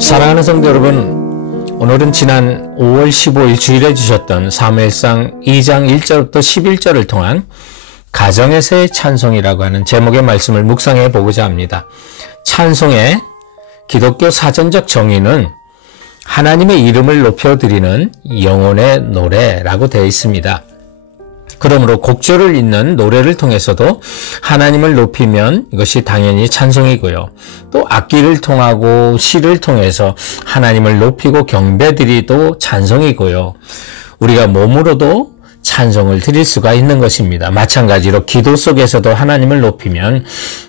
사랑하는 성도 여러분, 오늘은 지난 5월 15일 주일에 주셨던 사무엘상 2장 1절부터 11절을 통한 가정에서의 찬송이라고 하는 제목의 말씀을 묵상해 보고자 합니다. 찬송의 기독교 사전적 정의는 하나님의 이름을 높여드리는 영혼의 노래라고 되어 있습니다. 그러므로 곡절을 잇는 노래를 통해서도 하나님을 높이면 이것이 당연히 찬송이고요. 또 악기를 통하고 시를 통해서 하나님을 높이고 경배드리도 찬송이고요. 우리가 몸으로도 찬송을 드릴 수가 있는 것입니다. 마찬가지로 기도 속에서도 하나님을 높이면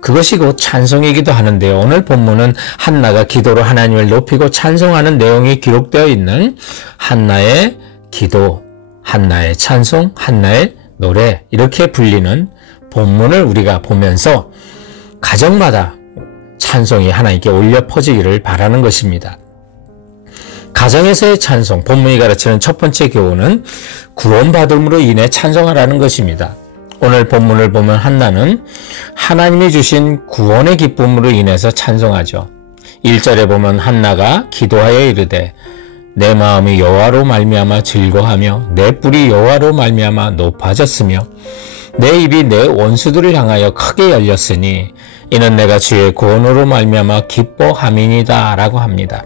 그것이 곧 찬송이기도 하는데요. 오늘 본문은 한나가 기도로 하나님을 높이고 찬송하는 내용이 기록되어 있는 한나의 기도, 한나의 찬송, 한나의 노래, 이렇게 불리는 본문을 우리가 보면서 가정마다 찬송이 하나님께 올려 퍼지기를 바라는 것입니다. 가정에서의 찬송, 본문이 가르치는 첫 번째 교훈은 구원받음으로 인해 찬송하라는 것입니다. 오늘 본문을 보면 한나는 하나님이 주신 구원의 기쁨으로 인해서 찬송하죠. 1절에 보면 한나가 기도하여 이르되 내 마음이 여호와로 말미암아 즐거하며 내 뿔이 여호와로 말미암아 높아졌으며 내 입이 내 원수들을 향하여 크게 열렸으니 이는 내가 주의 구원으로 말미암아 기뻐함이니이다 라고 합니다.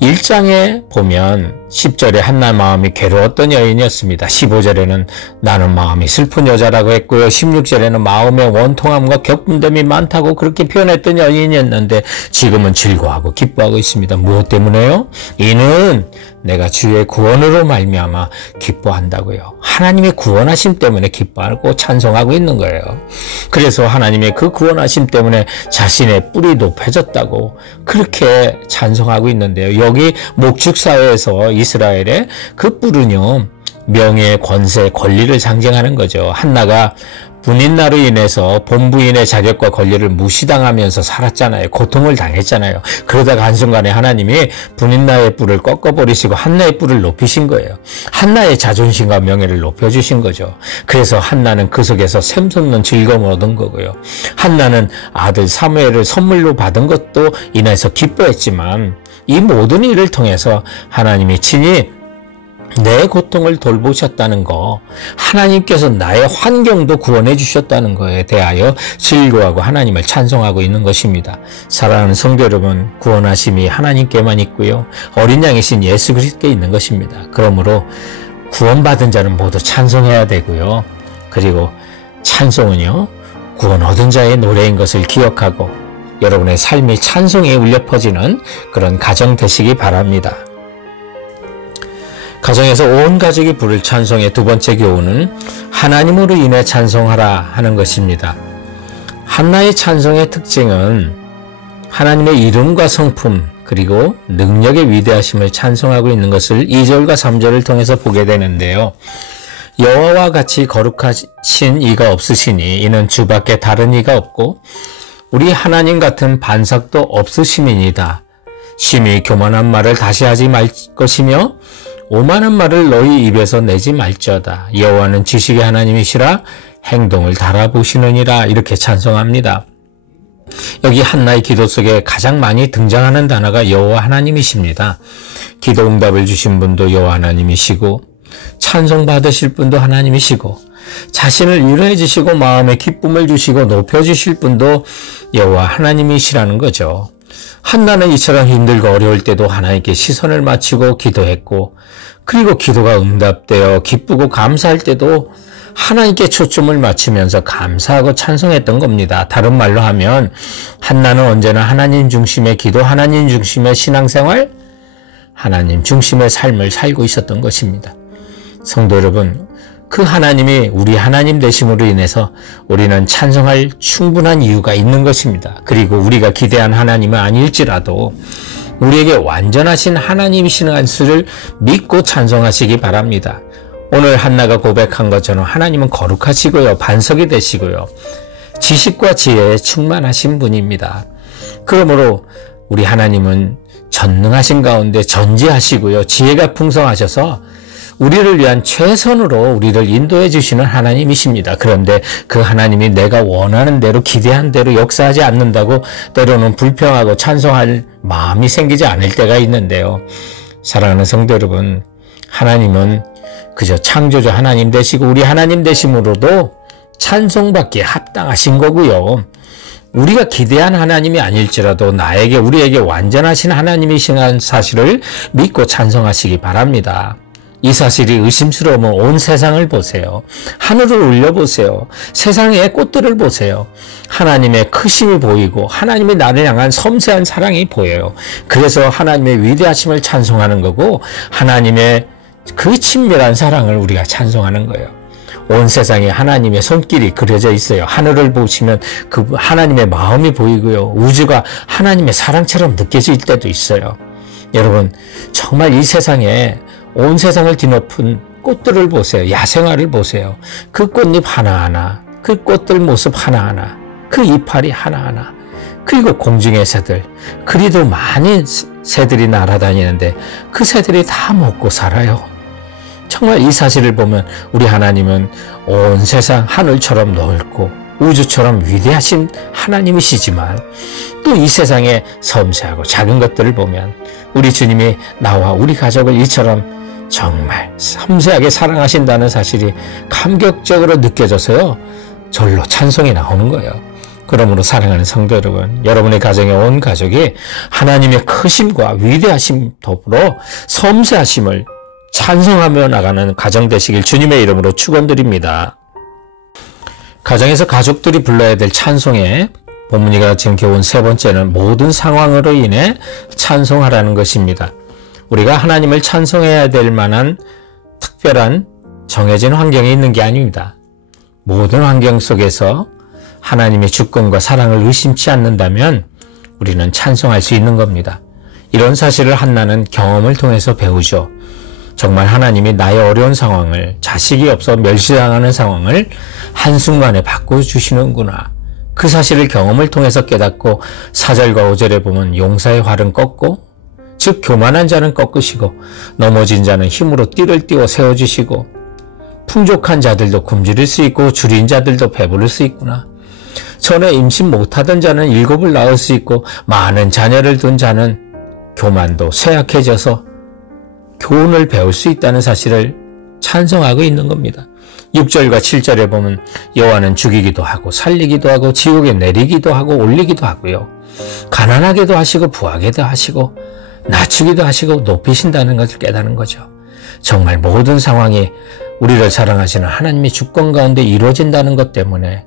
1장에 보면 10절에 한나 마음이 괴로웠던 여인이었습니다. 15절에는 나는 마음이 슬픈 여자라고 했고요. 16절에는 마음의 원통함과 격분됨이 많다고 그렇게 표현했던 여인이었는데 지금은 즐거워하고 기뻐하고 있습니다. 무엇 때문에요? 이는 내가 주의 구원으로 말미암아 기뻐한다고요. 하나님의 구원하심 때문에 기뻐하고 찬송하고 있는 거예요. 그래서 하나님의 그 구원하심 때문에 자신의 뿔이 높아졌다고 그렇게 찬송하고 있는데요. 여기 목축사회에서 이스라엘의 그 뿔은요, 명예, 권세, 권리를 상징하는 거죠. 한나가 분인나로 인해서 본부인의 자격과 권리를 무시당하면서 살았잖아요. 고통을 당했잖아요. 그러다가 한순간에 하나님이 분인나의 뿔을 꺾어버리시고 한나의 뿔을 높이신 거예요. 한나의 자존심과 명예를 높여주신 거죠. 그래서 한나는 그 속에서 샘솟는 즐거움을 얻은 거고요. 한나는 아들 사무엘을 선물로 받은 것도 인해서 기뻐했지만 이 모든 일을 통해서 하나님이 친히 내 고통을 돌보셨다는 거, 하나님께서 나의 환경도 구원해 주셨다는 거에 대하여 즐거워하고 하나님을 찬송하고 있는 것입니다. 사랑하는 성도 여러분, 구원하심이 하나님께만 있고요. 어린 양이신 예수 그리스도께 있는 것입니다. 그러므로 구원받은 자는 모두 찬송해야 되고요. 그리고 찬송은요, 구원 얻은 자의 노래인 것을 기억하고 여러분의 삶이 찬송에 울려 퍼지는 그런 가정 되시기 바랍니다. 가정에서 온 가족이 부를 찬송의 두 번째 교훈은 하나님으로 인해 찬송하라 하는 것입니다. 한나의 찬송의 특징은 하나님의 이름과 성품 그리고 능력의 위대하심을 찬송하고 있는 것을 2절과 3절을 통해서 보게 되는데요. 여호와와 같이 거룩하신 이가 없으시니 이는 주밖에 다른 이가 없고 우리 하나님 같은 반석도 없으심이니이다. 심히 교만한 말을 다시 하지 말 것이며 오만한 말을 너희 입에서 내지 말지어다. 여호와는 지식의 하나님이시라 행동을 달아보시느니라. 이렇게 찬송합니다. 여기 한나의 기도 속에 가장 많이 등장하는 단어가 여호와 하나님이십니다. 기도 응답을 주신 분도 여호와 하나님이시고 찬송 받으실 분도 하나님이시고 자신을 위로해 주시고 마음에 기쁨을 주시고 높여 주실 분도 여호와 하나님이시라는 거죠. 한나는 이처럼 힘들고 어려울 때도 하나님께 시선을 맞추고 기도했고 그리고 기도가 응답되어 기쁘고 감사할 때도 하나님께 초점을 맞추면서 감사하고 찬송했던 겁니다. 다른 말로 하면 한나는 언제나 하나님 중심의 기도, 하나님 중심의 신앙생활, 하나님 중심의 삶을 살고 있었던 것입니다. 성도 여러분, 그 하나님이 우리 하나님 되심으로 인해서 우리는 찬송할 충분한 이유가 있는 것입니다. 그리고 우리가 기대한 하나님은 아닐지라도 우리에게 완전하신 하나님이시는 것을 믿고 찬송하시기 바랍니다. 오늘 한나가 고백한 것처럼 하나님은 거룩하시고요. 반석이 되시고요. 지식과 지혜에 충만하신 분입니다. 그러므로 우리 하나님은 전능하신 가운데 전지하시고요. 지혜가 풍성하셔서 우리를 위한 최선으로 우리를 인도해 주시는 하나님이십니다. 그런데 그 하나님이 내가 원하는 대로 기대한 대로 역사하지 않는다고 때로는 불평하고 찬송할 마음이 생기지 않을 때가 있는데요. 사랑하는 성도 여러분, 하나님은 그저 창조주 하나님 되시고 우리 하나님 되심으로도 찬송받기에 합당하신 거고요. 우리가 기대한 하나님이 아닐지라도 우리에게 완전하신 하나님이신 사실을 믿고 찬송하시기 바랍니다. 이 사실이 의심스러우면 온 세상을 보세요. 하늘을 올려보세요. 세상의 꽃들을 보세요. 하나님의 크심이 보이고 하나님이 나를 향한 섬세한 사랑이 보여요. 그래서 하나님의 위대하심을 찬송하는 거고 하나님의 그 친밀한 사랑을 우리가 찬송하는 거예요. 온 세상에 하나님의 손길이 그려져 있어요. 하늘을 보시면 그 하나님의 마음이 보이고요. 우주가 하나님의 사랑처럼 느껴질 때도 있어요. 여러분, 정말 이 세상에 온 세상을 뒤덮은 꽃들을 보세요. 야생화를 보세요. 그 꽃잎 하나하나, 그 꽃들 모습 하나하나, 그 이파리 하나하나, 그리고 공중의 새들, 그리도 많은 새들이 날아다니는데 그 새들이 다 먹고 살아요. 정말 이 사실을 보면 우리 하나님은 온 세상 하늘처럼 넓고 우주처럼 위대하신 하나님이시지만 또 이 세상의 섬세하고 작은 것들을 보면 우리 주님이 나와 우리 가족을 이처럼 정말 섬세하게 사랑하신다는 사실이 감격적으로 느껴져서요. 절로 찬송이 나오는 거예요. 그러므로 사랑하는 성도 여러분, 여러분의 가정의 온 가족이 하나님의 크심과 위대하심 더불어 섬세하심을 찬송하며 나가는 가정 되시길 주님의 이름으로 축원드립니다. 가정에서 가족들이 불러야 될 찬송의 본문이가 지금 겨운 세 번째는 모든 상황으로 인해 찬송하라는 것입니다. 우리가 하나님을 찬송해야 될 만한 특별한 정해진 환경이 있는 게 아닙니다. 모든 환경 속에서 하나님의 주권과 사랑을 의심치 않는다면 우리는 찬송할 수 있는 겁니다. 이런 사실을 한나는 경험을 통해서 배우죠. 정말 하나님이 나의 어려운 상황을, 자식이 없어 멸시당하는 상황을 한순간에 바꿔주시는구나. 그 사실을 경험을 통해서 깨닫고 4절과 5절에 보면 용사의 활은 꺾고, 즉 교만한 자는 꺾으시고 넘어진 자는 힘으로 띠를 띄워 세워주시고 풍족한 자들도 굶주릴 수 있고 줄인 자들도 배부를 수 있구나. 전에 임신 못하던 자는 7을 낳을 수 있고 많은 자녀를 둔 자는 교만도 쇠약해져서 교훈을 배울 수 있다는 사실을 찬송하고 있는 겁니다. 6절과 7절에 보면 여호와는 죽이기도 하고 살리기도 하고 지옥에 내리기도 하고 올리기도 하고요. 가난하게도 하시고 부하게도 하시고 낮추기도 하시고 높이신다는 것을 깨닫는 거죠. 정말 모든 상황이 우리를 사랑하시는 하나님의 주권 가운데 이루어진다는 것 때문에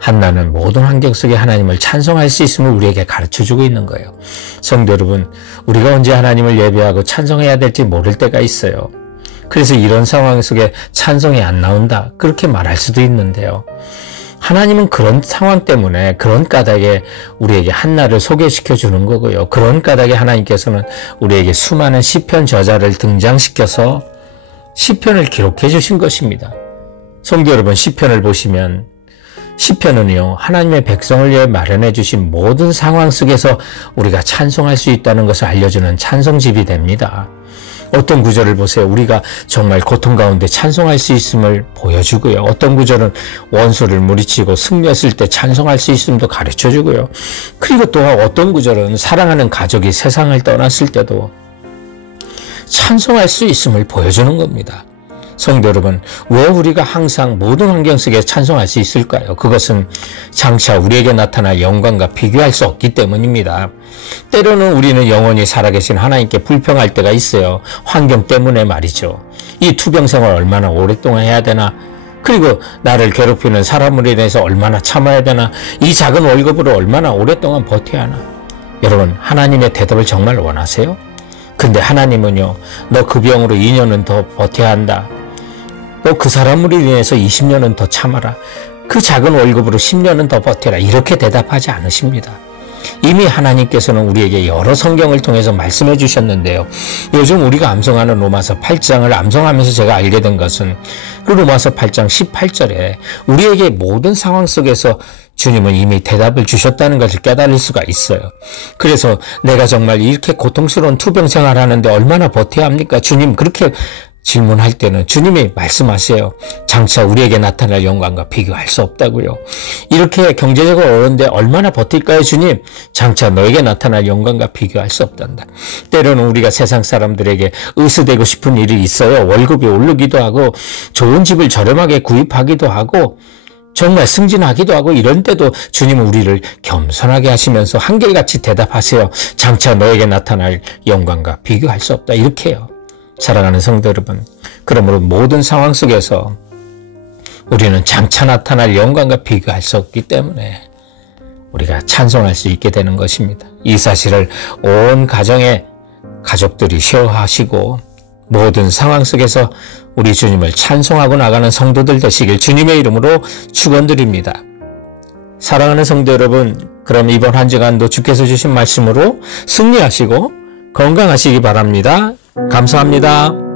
한나는 모든 환경 속에 하나님을 찬송할 수 있음을 우리에게 가르쳐주고 있는 거예요. 성도 여러분, 우리가 언제 하나님을 예배하고 찬송해야 될지 모를 때가 있어요. 그래서 이런 상황 속에 찬송이 안 나온다, 그렇게 말할 수도 있는데요. 하나님은 그런 상황 때문에 그런 까닭에 우리에게 한나를 소개시켜 주는 거고요. 그런 까닭에 하나님께서는 우리에게 수많은 시편 저자를 등장시켜서 시편을 기록해 주신 것입니다. 성도 여러분, 시편을 보시면 시편은요, 하나님의 백성을 위해 마련해 주신 모든 상황 속에서 우리가 찬송할 수 있다는 것을 알려주는 찬송집이 됩니다. 어떤 구절을 보세요. 우리가 정말 고통 가운데 찬송할 수 있음을 보여주고요. 어떤 구절은 원수를 물리치고 승리했을 때 찬송할 수 있음도 가르쳐주고요. 그리고 또 어떤 구절은 사랑하는 가족이 세상을 떠났을 때도 찬송할 수 있음을 보여주는 겁니다. 성도 여러분, 왜 우리가 항상 모든 환경 속에 찬송할 수 있을까요? 그것은 장차 우리에게 나타날 영광과 비교할 수 없기 때문입니다. 때로는 우리는 영원히 살아계신 하나님께 불평할 때가 있어요. 환경 때문에 말이죠. 이 투병생활 얼마나 오랫동안 해야 되나? 그리고 나를 괴롭히는 사람으로 인해서 얼마나 참아야 되나? 이 작은 월급으로 얼마나 오랫동안 버텨야 하나? 여러분, 하나님의 대답을 정말 원하세요? 근데 하나님은요, 너 그 병으로 2년은 더 버텨야 한다. 너 그 사람으로 인해서 20년은 더 참아라. 그 작은 월급으로 10년은 더 버텨라. 이렇게 대답하지 않으십니다. 이미 하나님께서는 우리에게 여러 성경을 통해서 말씀해 주셨는데요. 요즘 우리가 암송하는 로마서 8장을 암송하면서 제가 알게 된 것은 그 로마서 8장 18절에 우리에게 모든 상황 속에서 주님은 이미 대답을 주셨다는 것을 깨달을 수가 있어요. 그래서 내가 정말 이렇게 고통스러운 투병 생활하는데 얼마나 버텨야 합니까? 주님, 그렇게 질문할 때는 주님이 말씀하세요. 장차 우리에게 나타날 영광과 비교할 수 없다고요. 이렇게 경제적으로 어려운데 얼마나 버틸까요, 주님? 장차 너에게 나타날 영광과 비교할 수 없단다. 때로는 우리가 세상 사람들에게 의수되고 싶은 일이 있어요. 월급이 오르기도 하고 좋은 집을 저렴하게 구입하기도 하고 정말 승진하기도 하고 이런 때도 주님은 우리를 겸손하게 하시면서 한결같이 대답하세요. 장차 너에게 나타날 영광과 비교할 수 없다. 이렇게 해요. 사랑하는 성도 여러분, 그러므로 모든 상황 속에서 우리는 장차 나타날 영광과 비교할 수 없기 때문에 우리가 찬송할 수 있게 되는 것입니다. 이 사실을 온 가정의 가족들이 쉐어하시고 모든 상황 속에서 우리 주님을 찬송하고 나가는 성도들 되시길 주님의 이름으로 축원드립니다. 사랑하는 성도 여러분, 그럼 이번 한 주간도 주께서 주신 말씀으로 승리하시고 건강하시기 바랍니다. 감사합니다.